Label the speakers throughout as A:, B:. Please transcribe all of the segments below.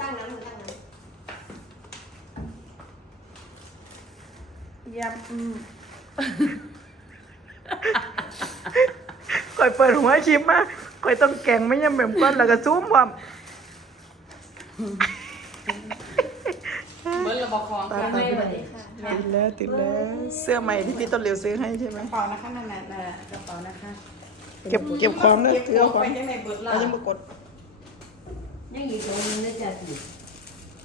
A: ตั้งน้ำหนูตั้งน้
B: ยำอืมก่อยเปิดหัวคลิปมาก่อยต้องแกงไม่ยำแบบก้อนแล้วก็ซูมความ
C: เหมือนระบอกของ
B: ตา
C: ค่ะ
B: ตาติดแล้วติดแล้ว เสื้อใหม่ที่พี่ต้นเหลียวซื้อให้ใช่ไหม
C: กระเป๋านะคะนั่นน่ะน่ะกระเป๋านะคะ
B: เก็บเก็บของนะ
C: เก็บ
B: ถือ
C: ขอ
B: เอา
C: ง
B: ของ
C: ไปยังไงเบิดล่ะ
B: เรายังมากด
D: ยังอีกตัวนึงนะจ๊ะสิ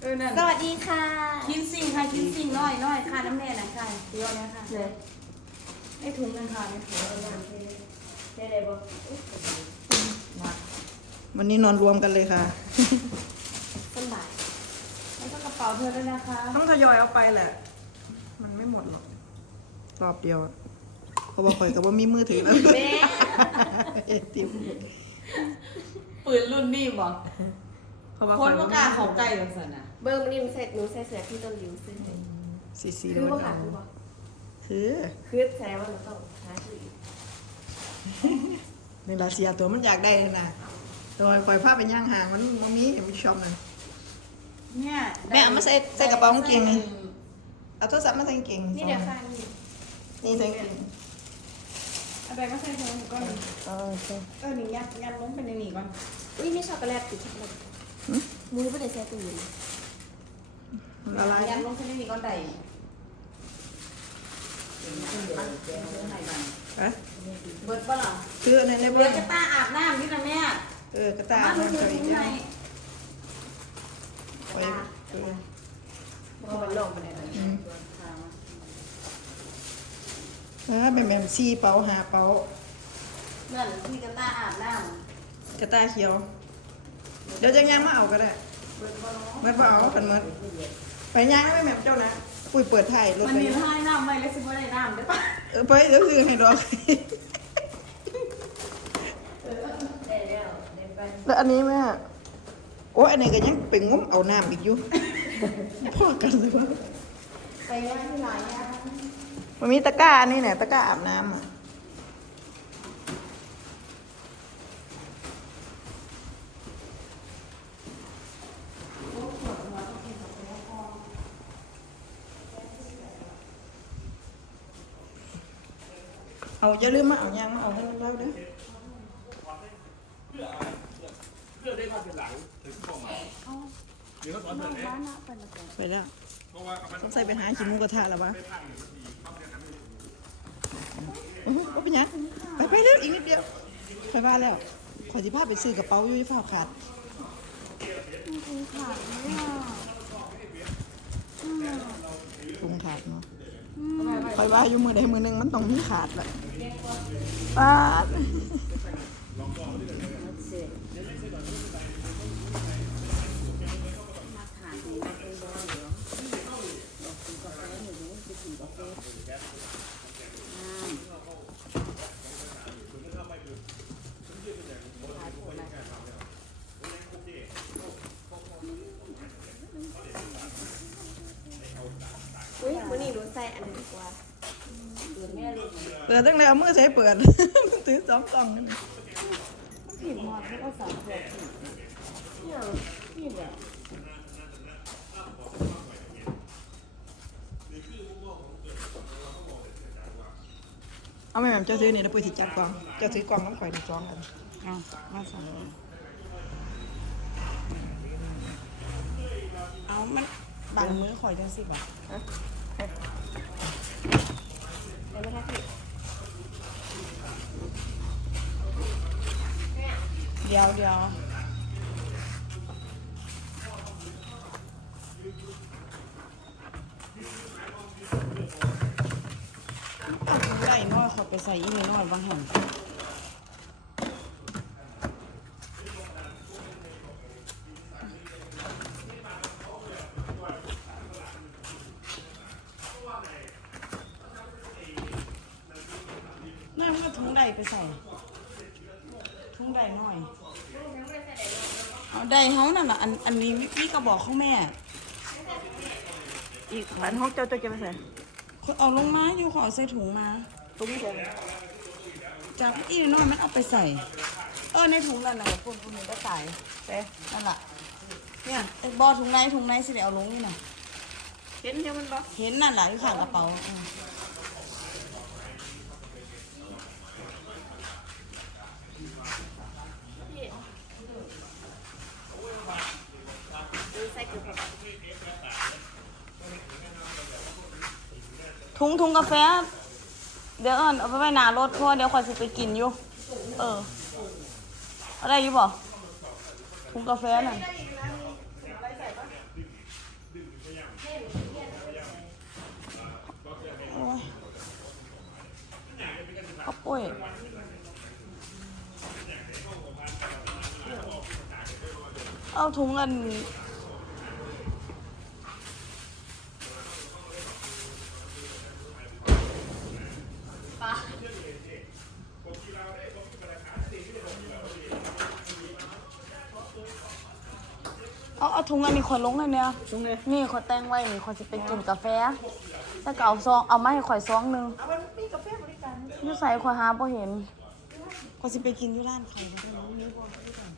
C: เออนั่นำ
A: สวัสดีค่ะ
C: คินซิ่งค่ะคินซิ่งน้อยน้อยค่าน้ำแม่น่ะค่ะเดียวนะคะ
D: เนี่ย
C: ไอ้ถุงนึงค่ะในถุง
D: ได้เลยบ่
B: วันนี้นอนรวมกันเลยค่ะ
A: สบาย
C: แล้วก็กระเป๋าเธอด้วยนะคะ
B: ต้องทยอยเอาไปแหละ มันไม่หมดหรอก รอบเดียวอะเพราะว่าข่อยก็บ่มีมือถือแล้ว
A: แม่
B: เอติม
C: ปืนรุ่นนี้บอก
B: เพราะว่า
C: ค
B: ข่อนย
C: ก็กล้าเข้าใกล้กันสินะ
A: เบอร์มันนี่หนูใส่หนูใส่เสื้อที่ต้นริ้วซื้อให้
B: ซีซี
A: คื
B: โด
A: อนว่าขาดคือบ่
B: คือ
A: คือแสดงว่าหนูต้องหาคืออีก
B: ในรัสเซียตัวมันอยากได้เลยนะตัวข่อยพาไปย่างห่างมันมันมีมันชอบนั่น
C: เนี่ย
B: แม่เอามาใส่ใส่กระเป๋ากางเกงไงเอาโทรศัพท์มาใส่กางเกง
A: นี่เดี๋ยวค่ะนี่
B: นี่ใส่กางเกง
C: เอาไปมาใส่ถุงก่อน
B: อ๋อโอเค
C: เออหนึ่งยัดยัดลงไปในนี่ก่อน
A: อุ้ยมีช็อกโกแลตติดช็อกโกแลต
B: หึ
A: มือไม่ได้ใส่ตู้เย็น
B: มันละลาย
C: ยัดลงไปในนี่ก่อนได้
B: ฮะ
C: เบิดปะล่ะ
B: คืออันนั้นได้
C: เบิ
B: เบิ้
C: ดกระตาอาบน้ำนี่นะแม่
B: เออกระตาย
C: บ้าน
B: มั
C: มันน
B: ใส่
C: อยู่
B: อีก
C: ที่
B: แล้
C: ไหน
B: วไปเออ
C: บ่มันลงไปไหนเลย
B: อืมอ่าแม่แม่มซีเป๋าหาเป๋า
C: นั่นที่กระตาอาบน้
B: กระตายเขียว เดี๋ยวจะย่างมาเอาก็ได้ำ
C: เบิดปะเนาะ
B: เมื่อเปล่ากันเมื่อไปย่างได้ไหมแม่เจ้านะปุ้ยเปิดไทยรถ
C: มัน
B: ไป
C: มีให้น้ำไว้แล้วสิบ่ได้น้ำได้ปะ
B: เออไปเดี๋ยวซื้อให้ดอก
D: ได้แล้วได้ไป
B: แล้วอันนี้แม่โอ้ยอันนี้ก็ยังเป็นงมเอาน้ำอีกอยู่พ่อกันเลยว่า
C: ไปย่างที่ไหนอะ
B: มันมีตะกร้าอันนี่เนี่ยตะกร้าอาบน้ำอะ เอาอย่าลืมมาเอายางมาเอาให้มันเล่าเด้อ
E: เลือกได้มาเป็นหลังถึงเข้ามาเดี๋ยวก็สอนเพื่อนเลย
B: ไปแล้วต้องใส่ไปหากินหมูกระทะแล้ววะโอ้โหว่าเป็นยังไปไปเร็วอีกนิดเดียวไปบ้านแล้วขอสิพาพไปซื้อกระเป๋าอยู่ที่ฝ้าขาดถุงขาดเนาะคอยว่าอยู่มือใดมือหนึ่งมันต้องมีขาดแหละ ป้า
A: อุ้ยมือนี่หนูใส่อันนี้ดีกว่า
B: เปิดตั้งแต่เมือใส่เปิดถือสองกล่องนั่น
C: ผิดหมดไม่ก็สามเดือน
A: เนี่ย
C: ผิดอะ
B: เอาไม่แม่เจ้าซื้อเนี่แล้วปุ้ยสิจับกล่องเจ้าซื้อกล่องน้ำข่อยในกล่องกัน
C: เอามาสองเอามันบังมือข่อยจังสิบ่ะ
A: เดี๋ยวนะคะพี่
C: เดี๋ยวเดี๋ยวเอาถุงใหญ่น้อยขอไปใส่อีกนิดหน่อยบางแห่งน่ามันเอาถุงใดไปใส่ ถุงใดหน่อย เอาใดเฮานั่นน่ะอันอันนี้พี่ก็บอกของแม่ อีก
B: อันห้องเจ้าเจ้าเก็บไปใส่
C: คนเอาลงมาอยู่ขอใส่ถุงมา
B: ตรงนี้เดี๋ยว
C: จากอีน้อยมันเอาไปใส่ เออในถุงนั่นน่ะคนคนหนึงก็ใส่
B: เอ๊ะ
C: นั่นแหละเนี่ยไอ้บอถุงในถุงในสิเดี๋ยวเอาลงนี่น่ะ
A: เห็นยังมันบ่
C: เห็นนั่นแหละอยู่ข้างกระเป๋าอืม
A: พี่ดูใส่เกลือเข้าไป
C: ถุงถุงกาแฟ เดี๋ยวเอิญเอาไปไว้หน้ารถเพราะว่าเดี๋ยวคอยสิไปกินอยู่ เออเอาได้อยู่บ่ถุงกาแฟน่ะโอ้ยข้าวปุ้ยเอาถุงอัน เอาเอาถุงอันนี้ขอยลงเลยเนี่ย
B: ตรงไหน
C: นี่ขอยแต่งไว้นี่ขอยจะไปกินกาแฟถ้าเก่าซองเอามาให้ขอยซองหนึง
B: เอามันมีกาแฟบริการ
C: อยู่ใส่ขอยหาบ่เห็นขอยสิไปกินอยู่ร้านไข่บ่ได้มีบ่ได้ก่อน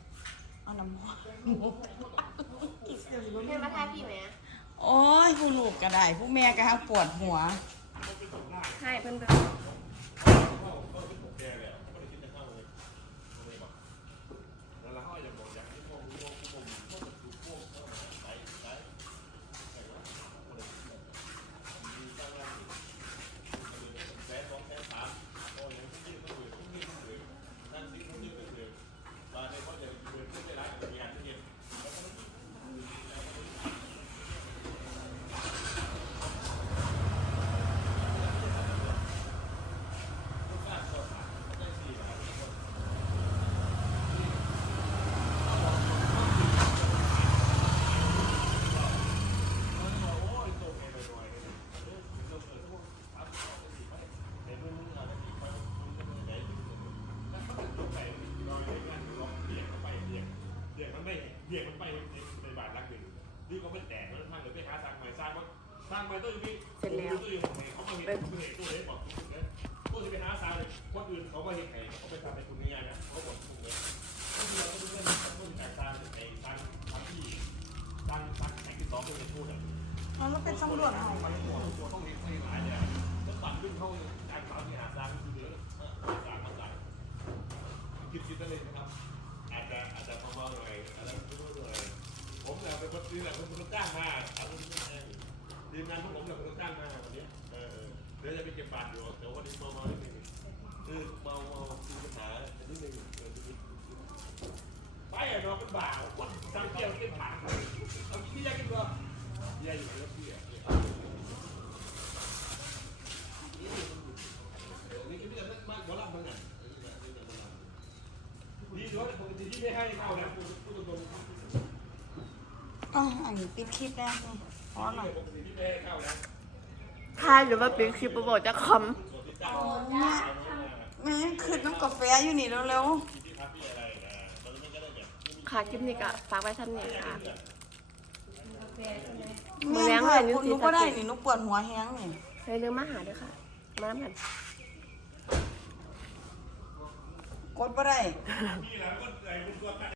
C: เอาน้ำมัน
A: เห็นมาทายพี่ไหมอะ
C: โอ้ยผู้ลูกก็ได้ ผู้แม่ก็ฮักปวดหัว
A: ใช่เพิ่นเพิ่น
E: เบียกมันไม่เบียกมันไปในในบาทรักหนึ่งนี่ก็ไม่แตกแล้วทางหรือไปหาสร้างใหม่สร้างว่าสร้างใหม่ต้องมีตู้อยู่ของ เขามาเห็นตู้เห็นตู้เห็นบอกตู้เห็นตู้ที่ไปหาสาเลยคนอื่นเขามาเห็นไงเขาไปทำในคุณง่ายนะเขาบอกคุณเลยก็คือเราต้องเล่นต้องจ่ายสร้างไอ้สร้างทำที่สร้างสร้างแข่งที่สองเป็นพูดอะ
C: มันเป็นตำรวจเอา
E: ตัวตัวต้องเห็นไม่หลายเนี่ยแล้วปั่นขึ้นเข้าการสางที่หาสางคือเยอะสางมาสร้างคิดคิดได้เลยนะครับอาจจะอาจจะเบาๆหน่อยอาจจะไม่รู้หน่อยผมเนี่ยเป็นคนนี่แหละเป็นคนจ้างมาเอาคนจ้างมาทีมงานพวกผมเนี่ยเป็นคนจ้างมาวันนี้ เดี๋ยวจะไปเก็บบาทอยู่แต่วันนี้เมาๆนิดนึงคือเมาเมาคือปัญหานิดนึงเออไปอะเราเป็นบ่าวคนจำเกี่ยวกินผักเอาพี่ยากินบ่พี่อยากอยู่แล้วพี่อะนี่คือพี่จะมาหัวลำมึงอะดีด้วยปกติที่ไม่ให้เข้านะพูดตรง
C: อ๋ออันนี้ปิดคลิปแล้วนี่พอหน่อย
E: ๆปกติที่ไม่ให้เข้านะ
A: ทายหรือว่าเป็นคลิปบ่บอกจะค
C: แม่แม่ขึ้นน้ำกาแฟอยู่นี่เร็ว
E: ที่พักที่อะไรนะตอนนี้มันก็ได้แบบำ
A: ค่ะคลิปนี้ก็ฝากไว้ท่านนี้ค่ะ
C: ๆ
A: มื้อแลง
C: ค่ะ
A: เลย
C: คุณ
A: นิ้
C: นุ
A: ว
C: ก็
A: สี
C: ได้
A: สะเก็ด
C: นี่นุปวดหัวแห้งนี่
A: ใส่เรื่องมาหาด้วยค่ะ มาน้ำกัน
C: กดบ่ได้